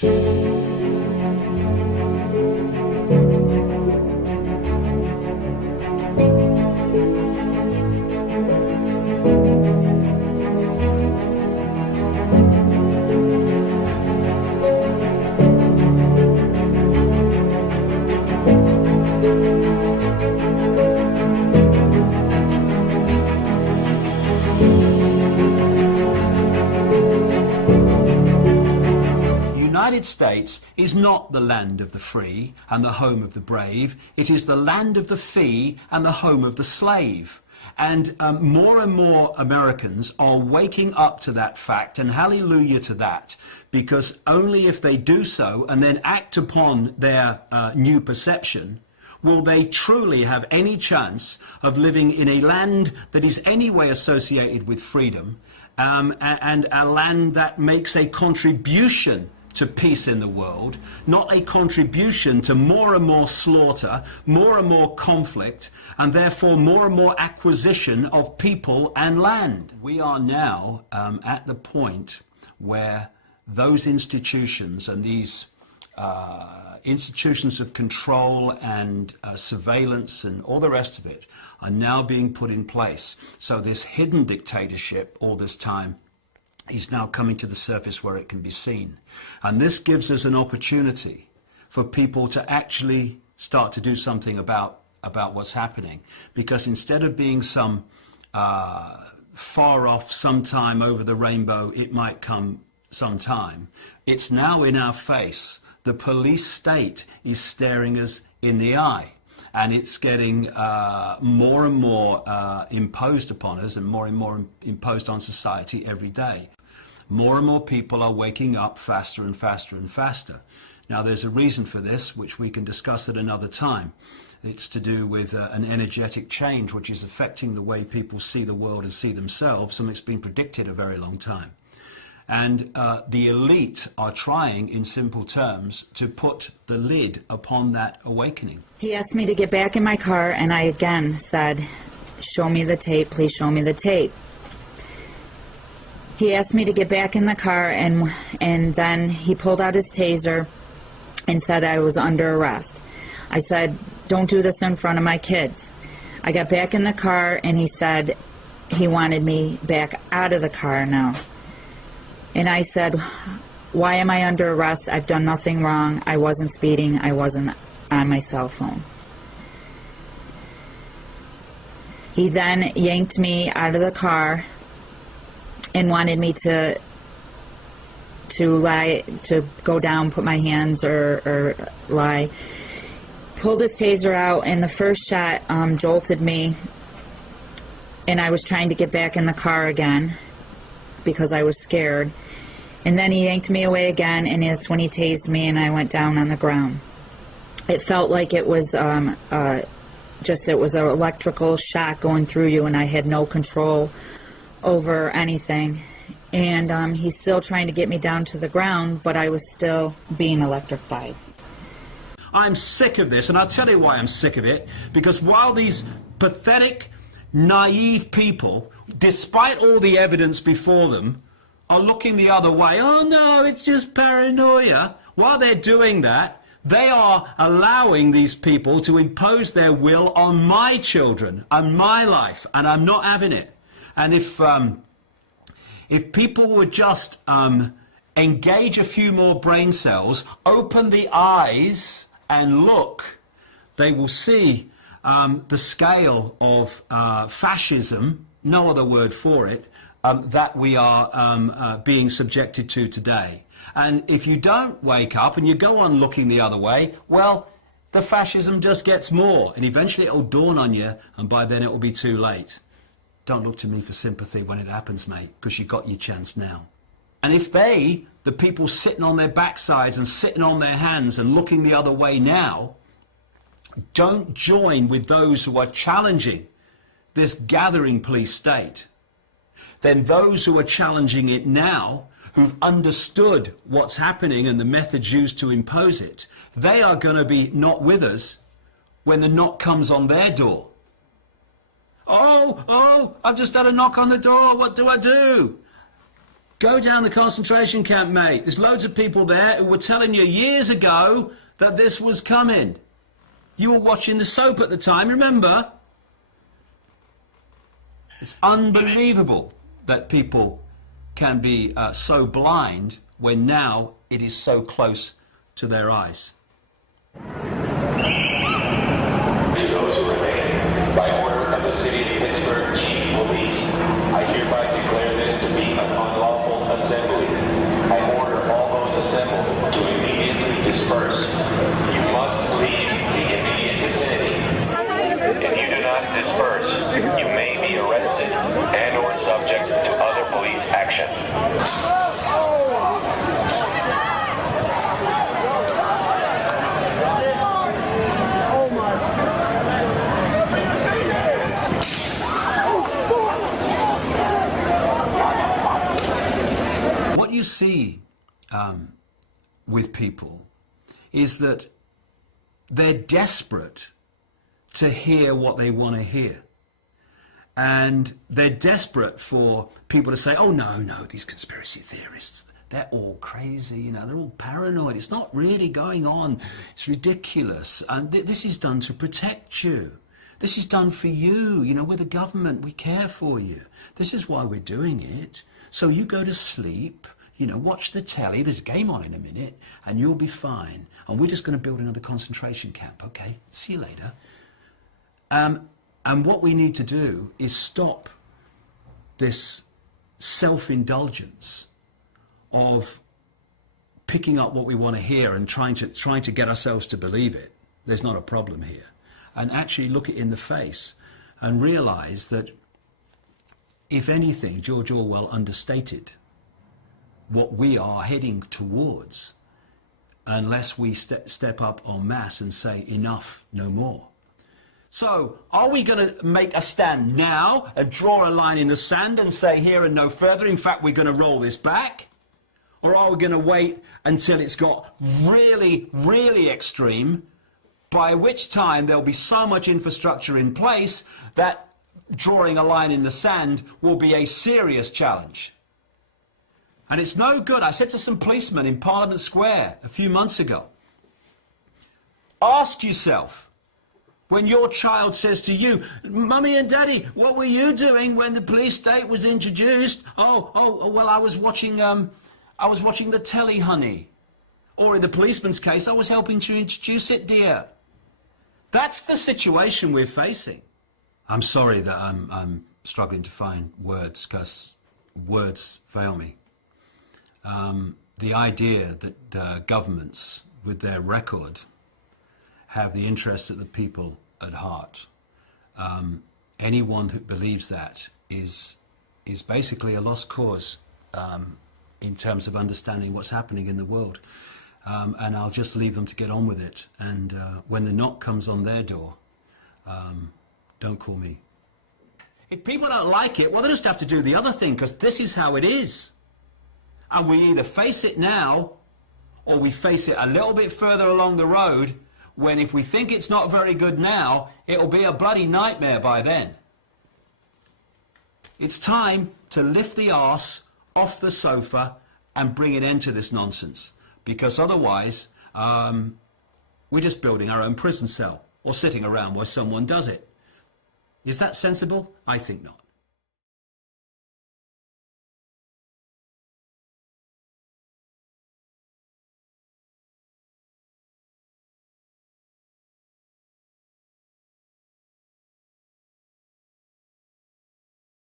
The United States is not the land of the free and the home of the brave. It is the land of the fee and the home of the slave. And more Americans are waking up to that fact, and hallelujah to that, because only if they do so and then act upon their new perception will they truly have any chance of living in a land that is anyway associated with freedom, and a land that makes a contribution to peace in the world, not a contribution to more and more slaughter, more and more conflict, and therefore more and more acquisition of people and land. We are now at the point where those institutions and these institutions of control and surveillance and all the rest of it are now being put in place. So this hidden dictatorship all this time is now coming to the surface where it can be seen. And this gives us an opportunity for people to actually start to do something about what's happening. Because instead of being some far off sometime over the rainbow, it might come sometime, it's now in our face. The police state is staring us in the eye. And it's getting more and more imposed upon us and more imposed on society every day. More and more people are waking up faster and faster and faster. Now, there's a reason for this, which we can discuss at another time. It's to do with an energetic change, which is affecting the way people see the world and see themselves, and it's been predicted a very long time. And the elite are trying, in simple terms, to put the lid upon that awakening. He asked me to get back in my car, and I again said, "Show me the tape, please show me the tape." He asked me to get back in the car, and then he pulled out his taser and said I was under arrest. I said, "Don't do this in front of my kids." I got back in the car, and he said he wanted me back out of the car now. And I said, "Why am I under arrest? I've done nothing wrong. I wasn't speeding. I wasn't on my cell phone." He then yanked me out of the car and wanted me to go down, put my hands or lie. Pulled his taser out, and the first shot jolted me, and I was trying to get back in the car again because I was scared. And then he yanked me away again, and that's when he tased me, and I went down on the ground. It felt like it was it was an electrical shock going through you, and I had no control over anything. And he's still trying to get me down to the ground, but I was still being electrified. I'm sick of this, and I'll tell you why I'm sick of it. Because while these pathetic, naive people, despite all the evidence before them, are looking the other way, "Oh no, it's just paranoia," while they're doing that, they are allowing these people to impose their will on my children, on my life, and I'm not having it. And if people would just engage a few more brain cells, open the eyes and look, they will see the scale of fascism, no other word for it, that we are being subjected to today. And if you don't wake up and you go on looking the other way, well, the fascism just gets more, and eventually it'll dawn on you, and by then it will be too late. Don't look to me for sympathy when it happens, mate, because you got your chance now. And if they, the people sitting on their backsides and sitting on their hands and looking the other way now, don't join with those who are challenging this gathering police state, then those who are challenging it now, who've understood what's happening and the methods used to impose it, they are going to be not with us when the knock comes on their door. Oh, I've just had a knock on the door. What do I do? Go down the concentration camp, mate. There's loads of people there who were telling you years ago that this was coming. You were watching the soap at the time, remember? It's unbelievable that people can be so blind when now it is so close to their eyes. To those who remain, by order of the City of Pittsburgh Chief of Police, I hereby declare this to be an unlawful assembly. I order all those assembled to immediately disperse. You must leave the immediate vicinity. If you do not disperse, you may be arrested and or subject to other police action. What you see with people is that they're desperate to hear what they want to hear. And they're desperate for people to say, oh, no, these conspiracy theorists, they're all crazy, you know, they're all paranoid. It's not really going on. It's ridiculous. And this is done to protect you. This is done for you. You know, we're the government. We care for you. This is why we're doing it. So you go to sleep, you know, watch the telly. There's a game on in a minute, and you'll be fine. And we're just going to build another concentration camp. Okay, see you later. And what we need to do is stop this self-indulgence of picking up what we want to hear and trying to get ourselves to believe it. There's not a problem here. And actually look it in the face and realize that, if anything, George Orwell understated what we are heading towards unless we step up en masse and say enough, no more. So, are we going to make a stand now and draw a line in the sand and say here and no further? In fact, we're going to roll this back? Or are we going to wait until it's got really, really extreme, by which time there'll be so much infrastructure in place that drawing a line in the sand will be a serious challenge? And it's no good. I said to some policemen in Parliament Square a few months ago, ask yourself, when your child says to you, Mummy and Daddy, what were you doing when the police state was introduced? Oh, well, I was watching the telly, honey. Or in the policeman's case, I was helping to introduce it, dear. That's the situation we're facing. I'm sorry that I'm struggling to find words, because words fail me. The idea that governments, with their record, have the interests of the people at heart. Anyone who believes that is basically a lost cause in terms of understanding what's happening in the world. And I'll just leave them to get on with it. And when the knock comes on their door, don't call me. If people don't like it, well, they just have to do the other thing, because this is how it is. And we either face it now, or we face it a little bit further along the road, when if we think it's not very good now, it'll be a bloody nightmare by then. It's time to lift the arse off the sofa and bring an end to this nonsense, because otherwise we're just building our own prison cell or sitting around while someone does it. Is that sensible? I think not.